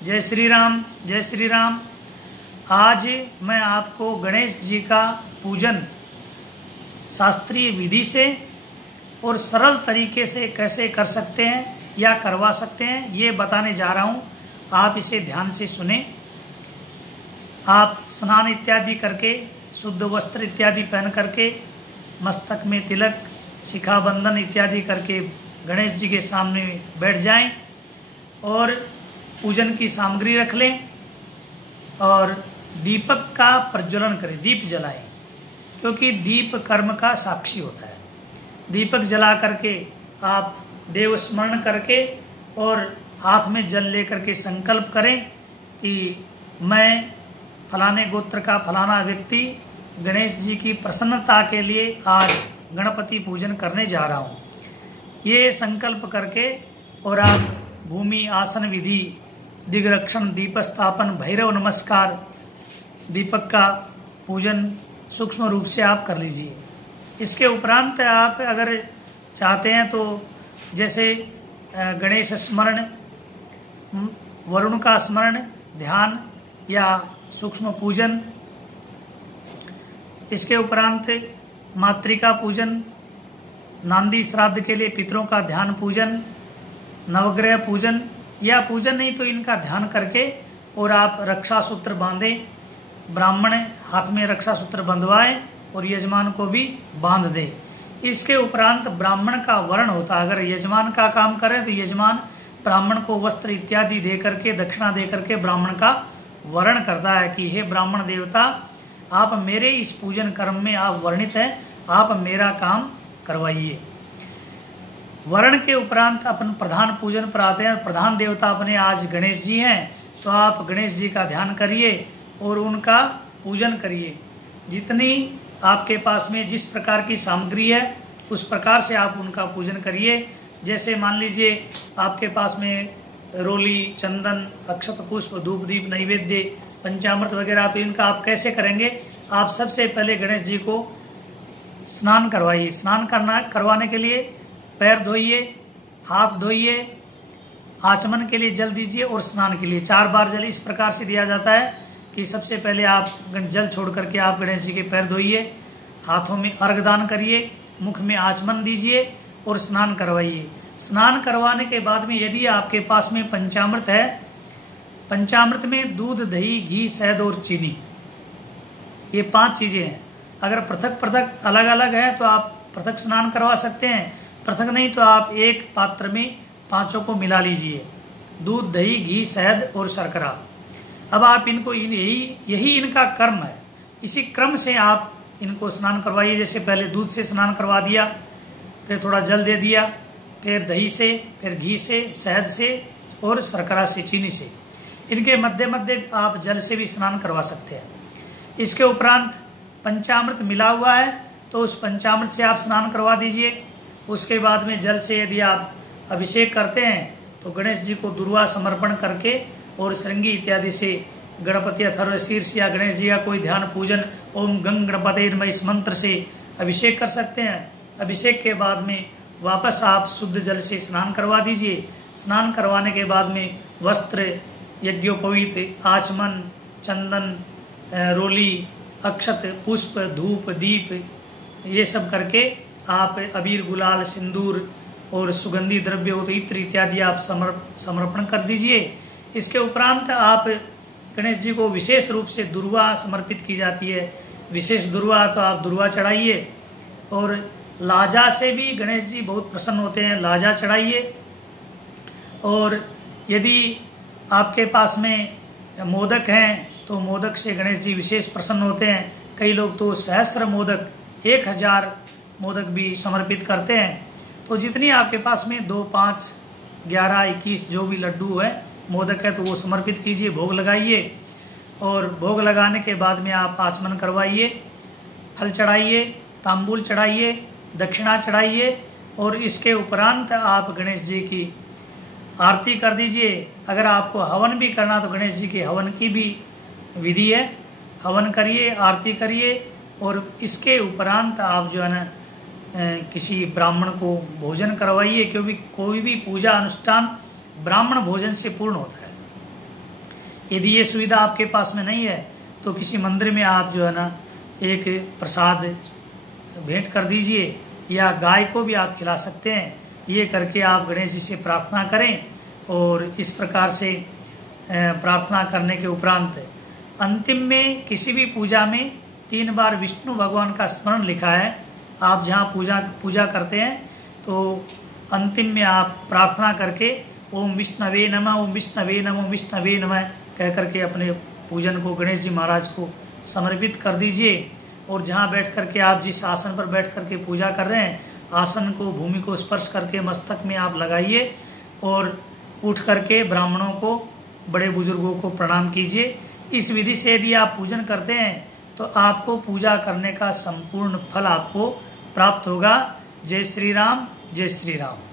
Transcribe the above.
जय श्री राम, जय श्री राम। आज मैं आपको गणेश जी का पूजन शास्त्रीय विधि से और सरल तरीके से कैसे कर सकते हैं या करवा सकते हैं ये बताने जा रहा हूँ। आप इसे ध्यान से सुने। आप स्नान इत्यादि करके, शुद्ध वस्त्र इत्यादि पहन करके, मस्तक में तिलक, शिखा बंधन इत्यादि करके गणेश जी के सामने बैठ जाएं और पूजन की सामग्री रख लें और दीपक का प्रज्वलन करें, दीप जलाएं, क्योंकि दीप कर्म का साक्षी होता है। दीपक जला करके आप देव स्मरण करके और हाथ में जल लेकर के संकल्प करें कि मैं फलाने गोत्र का फलाना व्यक्ति गणेश जी की प्रसन्नता के लिए आज गणपति पूजन करने जा रहा हूँ। ये संकल्प करके और आप भूमि आसन विधि, दिग्रक्षण, दीप स्थापन, भैरव नमस्कार, दीपक का पूजन सूक्ष्म रूप से आप कर लीजिए। इसके उपरांत आप अगर चाहते हैं तो जैसे गणेश स्मरण, वरुण का स्मरण, ध्यान या सूक्ष्म पूजन, इसके उपरांत मातृका पूजन, नांदी श्राद्ध के लिए पितरों का ध्यान पूजन, नवग्रह पूजन या पूजन नहीं तो इनका ध्यान करके और आप रक्षा सूत्र बांधें। ब्राह्मण हाथ में रक्षा सूत्र बंधवाएं और यजमान को भी बांध दे। इसके उपरांत ब्राह्मण का वरण होता है। अगर यजमान का काम करें तो यजमान ब्राह्मण को वस्त्र इत्यादि दे करके, दक्षिणा दे करके ब्राह्मण का वरण करता है कि हे ब्राह्मण देवता, आप मेरे इस पूजन कर्म में आप वर्णित हैं, आप मेरा काम करवाइए। वर्ण के उपरांत अपन प्रधान पूजन पर आते हैं। प्रधान देवता अपने आज गणेश जी हैं, तो आप गणेश जी का ध्यान करिए और उनका पूजन करिए। जितनी आपके पास में जिस प्रकार की सामग्री है उस प्रकार से आप उनका पूजन करिए। जैसे मान लीजिए आपके पास में रोली, चंदन, अक्षत पुष्प, धूप दीप, नैवेद्य, पंचामृत वगैरह, तो इनका आप कैसे करेंगे? आप सबसे पहले गणेश जी को स्नान करवाइए। स्नान करवाने के लिए पैर धोइए, हाथ धोइए, आचमन के लिए जल दीजिए और स्नान के लिए 4 बार जल इस प्रकार से दिया जाता है कि सबसे पहले आप जल छोड़ करके आप गणेश जी के पैर धोइए, हाथों में अर्घ दान करिए, मुख में आचमन दीजिए और स्नान करवाइए। स्नान करवाने के बाद में यदि आपके पास में पंचामृत है, पंचामृत में दूध, दही, घी, शहद और चीनी, ये 5 चीज़ें हैं। अगर पृथक पृथक अलग अलग है तो आप पृथक स्नान करवा सकते हैं, पृथक नहीं तो आप एक पात्र में 5 को मिला लीजिए, दूध, दही, घी, शहद और शर्करा। अब आप इनको यही इनका कर्म है, इसी क्रम से आप इनको स्नान करवाइए। जैसे पहले दूध से स्नान करवा दिया, फिर थोड़ा जल दे दिया, फिर दही से, फिर घी से, शहद से और शर्करा से, चीनी से। इनके मध्य मध्य आप जल से भी स्नान करवा सकते हैं। इसके उपरांत पंचामृत मिला हुआ है तो उस पंचामृत से आप स्नान करवा दीजिए। उसके बाद में जल से यदि आप अभिषेक करते हैं तो गणेश जी को दुर्वा समर्पण करके और श्रृंगी इत्यादि से गणपति अथर्व शीर्ष या गणेश जी का कोई ध्यान पूजन ओम गंग गणपते नमः इस मंत्र से अभिषेक कर सकते हैं। अभिषेक के बाद में वापस आप शुद्ध जल से स्नान करवा दीजिए। स्नान करवाने के बाद में वस्त्र, यज्ञोपवीत, आचमन, चंदन, रोली, अक्षत, पुष्प, धूप, दीप, ये सब करके आप अबीर, गुलाल, सिंदूर और सुगंधी द्रव्य हो तो इत्र इत्यादि आप समर्पण कर दीजिए। इसके उपरांत आप गणेश जी को विशेष रूप से दुर्वा समर्पित की जाती है। विशेष दुर्वा तो आप दुर्वा चढ़ाइए और लाजा से भी गणेश जी बहुत प्रसन्न होते हैं, लाजा चढ़ाइए। और यदि आपके पास में मोदक हैं तो मोदक से गणेश जी विशेष प्रसन्न होते हैं। कई लोग तो सहस्र मोदक, 1000 मोदक भी समर्पित करते हैं। तो जितनी आपके पास में 2, 5, 11, 21 जो भी लड्डू है, मोदक है, तो वो समर्पित कीजिए, भोग लगाइए। और भोग लगाने के बाद में आप आचमन करवाइए, फल चढ़ाइए, तांबूल चढ़ाइए, दक्षिणा चढ़ाइए और इसके उपरांत आप गणेश जी की आरती कर दीजिए। अगर आपको हवन भी करना तो गणेश जी के हवन की भी विधि है, हवन करिए, आरती करिए और इसके उपरांत आप जो है ना किसी ब्राह्मण को भोजन करवाइए, क्योंकि कोई भी पूजा अनुष्ठान ब्राह्मण भोजन से पूर्ण होता है। यदि ये सुविधा आपके पास में नहीं है तो किसी मंदिर में आप जो है ना एक प्रसाद भेंट कर दीजिए, या गाय को भी आप खिला सकते हैं। ये करके आप गणेश जी से प्रार्थना करें, और इस प्रकार से प्रार्थना करने के उपरांत अंतिम में किसी भी पूजा में 3 बार विष्णु भगवान का स्मरण लिखा है। आप जहाँ पूजा करते हैं तो अंतिम में आप प्रार्थना करके ओम विष्णवे नमः, ओम विष्णवे नमः, ओम विष्णवे नमः कह करके अपने पूजन को गणेश जी महाराज को समर्पित कर दीजिए। और जहाँ बैठ करके आप जिस आसन पर बैठ करके पूजा कर रहे हैं, आसन को भूमि को स्पर्श करके मस्तक में आप लगाइए, और उठ करके ब्राह्मणों को, बड़े बुजुर्गों को प्रणाम कीजिए। इस विधि से यदि आप पूजन करते हैं तो आपको पूजा करने का संपूर्ण फल आपको प्राप्त होगा। जय श्री राम, जय श्री राम।